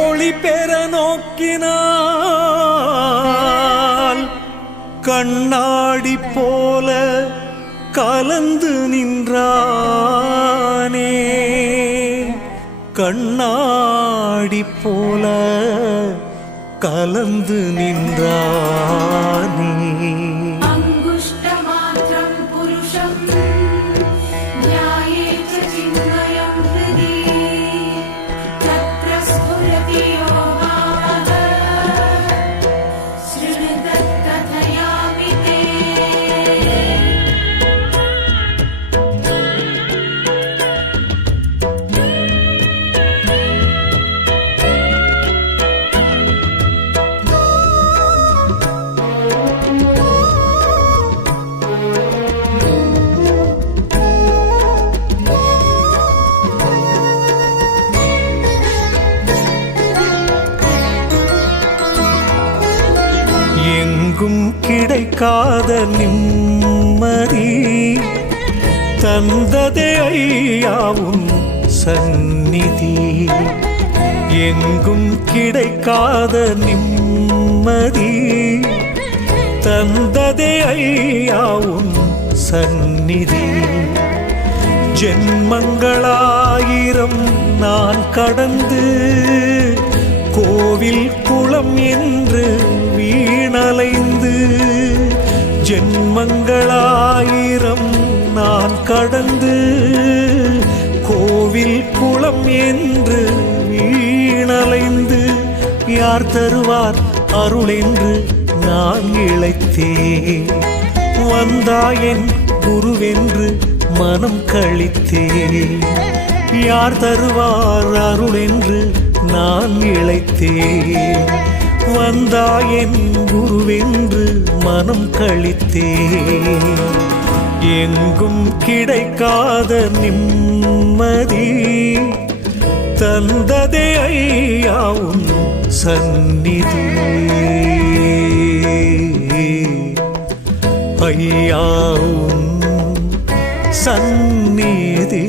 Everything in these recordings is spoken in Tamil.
ஒளி பெற நோக்கினால் கண்ணாடி போல கலந்து நின்றானே. கண்ணாடி போல கலந்து நின்றானே. எங்கும் கிடைக்காத நிம்மதி. தந்ததே ஐயாவும் சந்நிதி. எங்கும் கிடைக்காத நிம்மதி. தந்ததே ஐயாவும் சந்நிதி. ஜென்மங்களாயிரம் நான் கடந்து கோவில் குளம் என்று ஜென்மங்களாயிரம் நான் கடந்து கோவில் குளம் என்று வீணலைந்து யார் தருவார் அருள் என்று நான் இழைத்தேன். வந்தாயன் குருவென்று மனம் கழித்தேன். யார் தருவார் அருள் என்று நான் இழைத்தேன். வந்தாயன் குருவென்று மனம் கழித்தே. எங்கும் கிடைக்காத நிம்மதி தந்ததே ஐயாவும் சந்நிதி. ஐயாவும் சந்நிதி.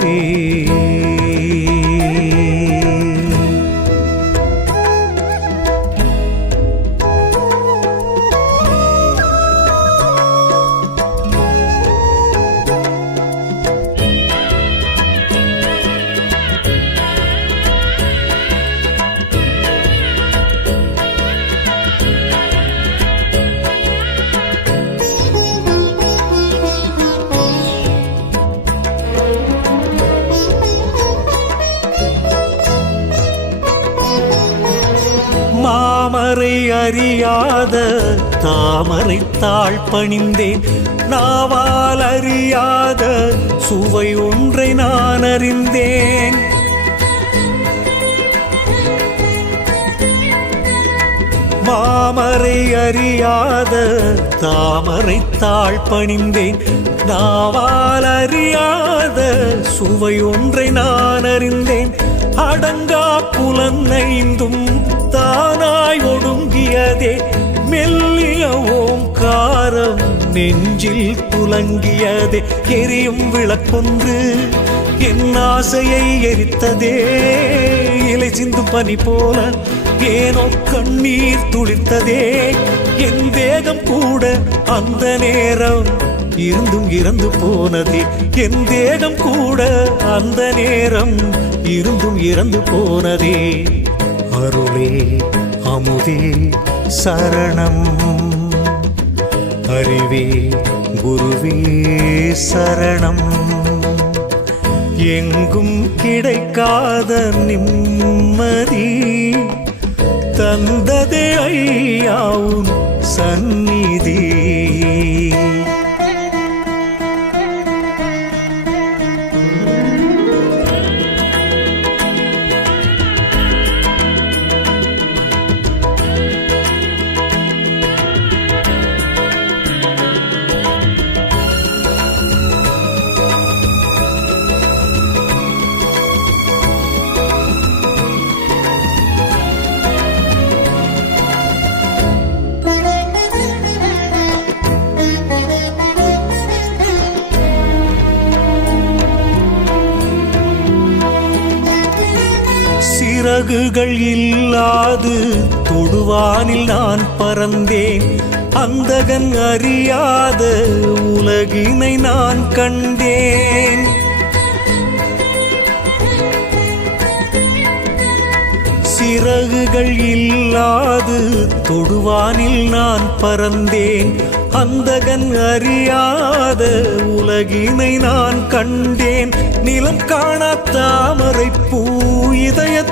அறியாத தாமரைத்தாள் பணிந்தேன். நாவால் அறியாத சுவை ஒன்றை நான் அறிந்தேன். மாமரை அறியாத தாமரைத்தாள் பணிந்தேன். நாவால் அறியாத சுவை ஒன்றை நான் அறிந்தேன். அடங்கா புலனைந்தும் தானாய் ஒடுங்கியதே மெல்லிய ஓங்காரம் நெஞ்சில் புலங்கியதே. எரியும் விளக்கொன்று என் ஆசையை எரித்ததே. இலை சிந்தும் பனி போல ஏனோ கண்ணீர் துளிர்த்ததே. என் தேகம் கூட அந்த நேரம் இருந்தும் இறந்து போனதே. என் தேகம் கூட அந்த நேரம் இருந்தும் இறந்து போனதே. அருளே அமுதே சரணம். அறிவே குருவே சரணம். எங்கும் கிடைக்காத நிம்மதி தந்ததே ஐயாவும் சந்நிதி. சிறகுகள் இல்லாது தொடுவானில் நான் பறந்தேன். அந்தகன் அறியாத உலகினை நான் கண்டேன். சிறகுகள் இல்லாது தொடுவானில் நான் பறந்தேன். அந்தகன் அறியாத உலகினை நான் கண்டேன். நிலம் காணா தாமரை பூ இதய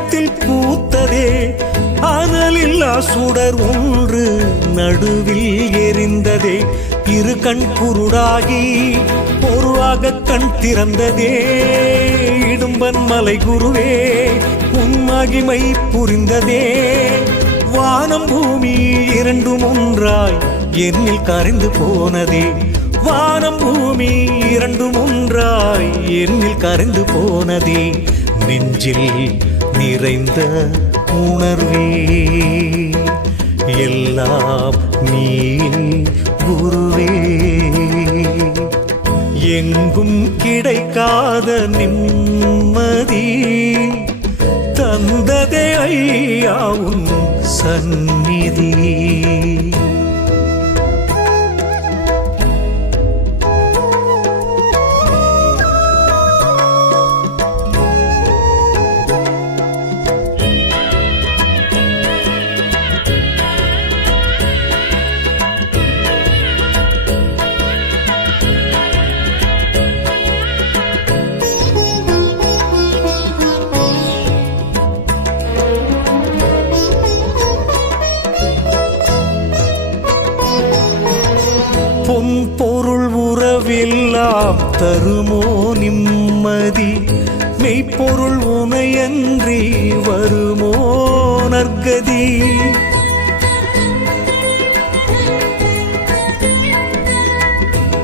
பூத்ததே. அனலில்லா சுடர் ஒன்று நடுவில் எரிந்ததே. இரு கண் குருடாகி பொருளாக கண் திறந்ததே. இடும்பன் மலை குருவே உன்மகிமை புரிந்ததே. வானம் பூமி இரண்டும் ஒன்றாய் என்னில் கரைந்து போனதே. வானம் பூமி இரண்டும் ஒன்றாய் என்னில் கரைந்து போனதே. நெஞ்சில் நிறைந்த உணர்வே. எல்லாம் நீ குருவே எங்கும் கிடைக்காத நிம்மதி தந்ததே ஐயாவும் சந்நிதி. உறவெல்லாம் தருமோ நிம்மதி? மெய்ப்பொருள் உனையன்றி வருமோ நற்கதி?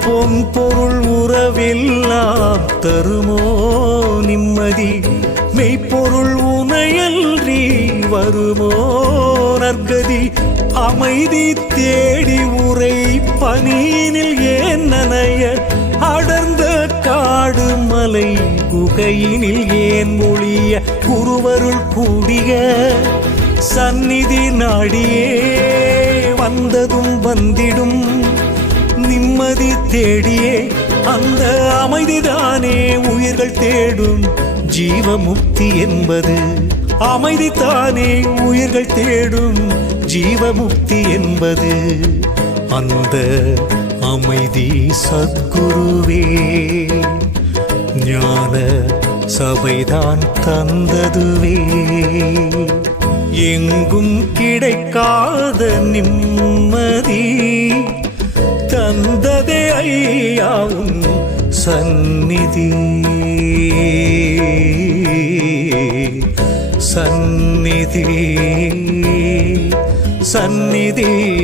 பொன் பொருள் உறவெல்லாம் தருமோ நிம்மதி? மெய்ப்பொருள் உனையன்றி வருமோ நற்கதி? அமைதி தேடி உரை பணியினில் ஏன் நனைய? அடர்ந்த காடு மலை குகையினில் ஏன் மொழிய குருவருள் கூடிய சந்நிதி நாடியே? வந்ததும் வந்திடும் நிம்மதி தேடியே. அந்த அமைதிதானே உயிர்கள் தேடும் ஜீவமுக்தி என்பது. அமைதிதானே உயிர்கள் தேடும் ஜீவமுக்தி என்பது. அந்த அமைதி சத்குருவே ஞான சபைதான் தந்ததுவே. எங்கும் கிடைக்காத நிம்மதி தந்ததே ஐயாவும் சந்நிதி. சந்நிதி சந்நிதி.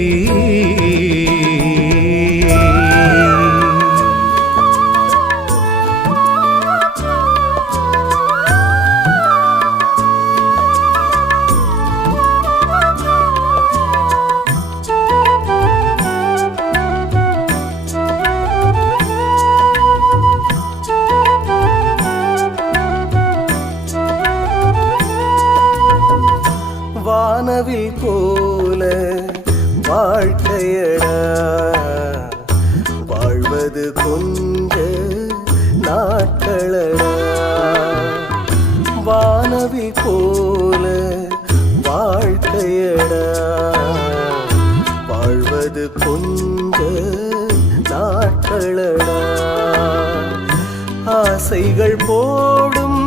ஆசைகள் போடும்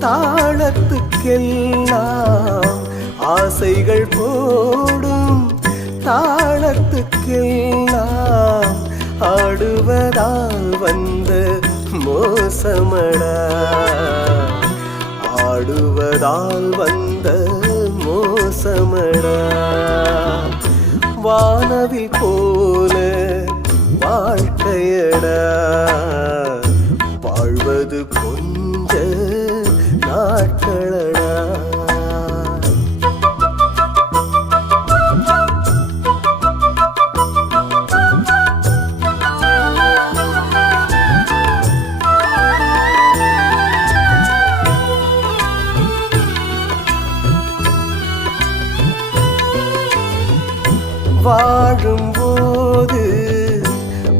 தாளத்துக்கெல்லாம் ஆசைகள் போடும் தாளத்துக்கெல்லாம் ஆடுவதால் வந்த மோசமடா. ஆடுவதால் வந்த மோசமடா. வானவி போல வாழ்க்கையடா.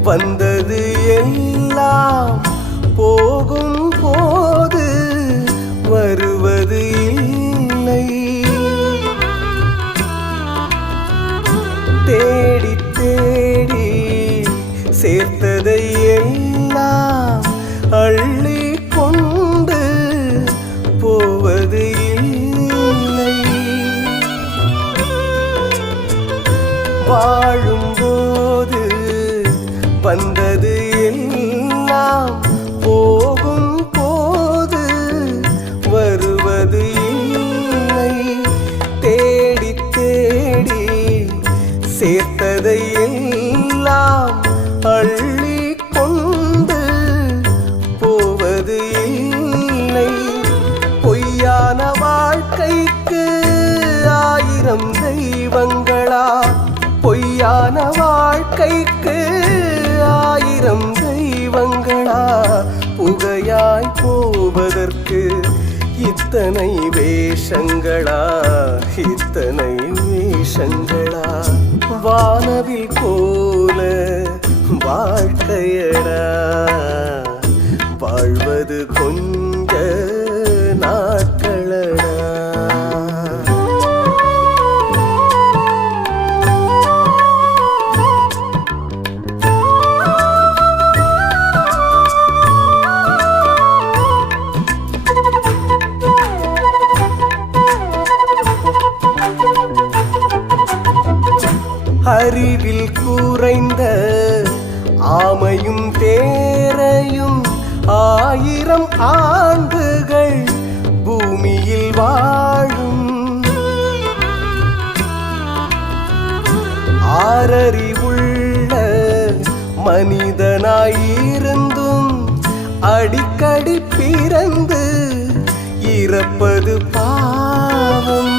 வந்தது எல்லாம் போகும் வந்தது எல்லாம் போகும் போது வருவது இல்லை. தேடி தேடி சேர்த்ததை எல்லாம் அள்ளி கொண்டு போவது இல்லை. பொய்யான வாழ்க்கைக்கு ஆயிரம் தெய்வங்களா? பொய்யான வாழ்க்கைக்கு ஆயிரம் தெய்வங்களா? புகையாய் போவதற்கு இத்தனை வேஷங்களா? இத்தனை வேஷங்களா? வானவில் போல வாழ்க்கையடா. வாழ்வது கொஞ்சம் ஆறறிவுள்ள மனிதனாயிருந்தும் அடிக்கடி பிறந்து இறப்பது பாவம்.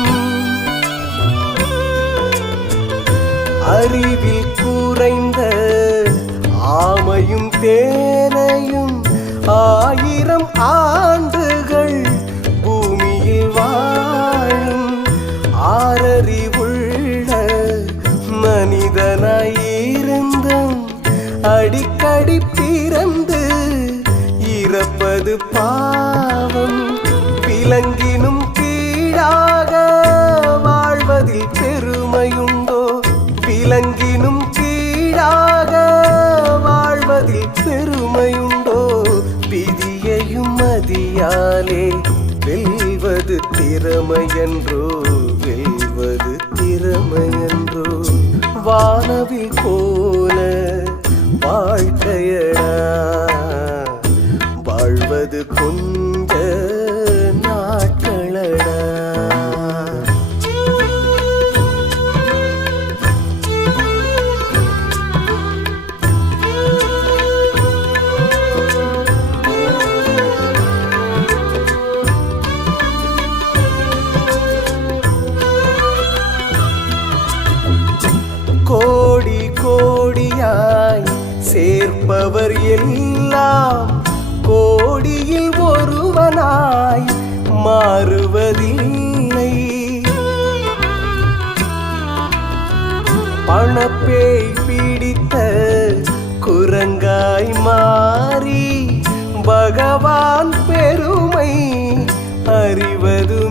அறிவில் குறைந்த ஆமையும் தேனையும் ஆயிரம் ஆண்டுகள் பூமியில் வாழும் ஆறறிவுள்ள இறப்பது பாவம். விலங்கினும் கீழாக வாழ்வதில் பெருமையுண்டோ? விலங்கினும் கீழாக வாழ்வதில் பெருமையுண்டோ? விதியையும் மதியாலே வெல்வது திறமையன்றோ? வெல்வது திறமையன்றோ? வானவில் போல வாழ்க்கையடா சேர்ப்பவர் எல்லாம் கோடியில் ஒருவனாய் மாறுவதில்லை. பணப்பேய் பிடித்த குரங்காய் மாறி பகவான் பெருமை அறிவதும்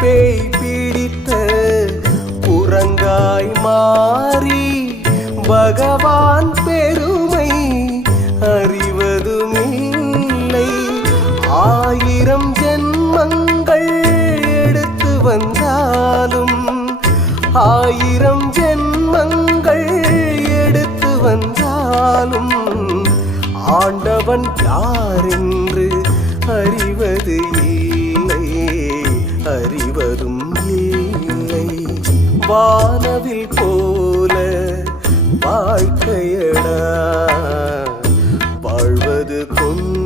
பேய் பிடித்த குரங்காய் மாறி பகவான் பெருமை அறிவதும் இல்லை ஆயிரம் ஜென்மங்கள் எடுத்து வந்தாலும் ஆயிரம் ஜென்மங்கள் எடுத்து வந்தாலும் ஆண்டவன் யாரின் வானவில் போல வாழ்க்கையடா. வாழ்வது கொண்டு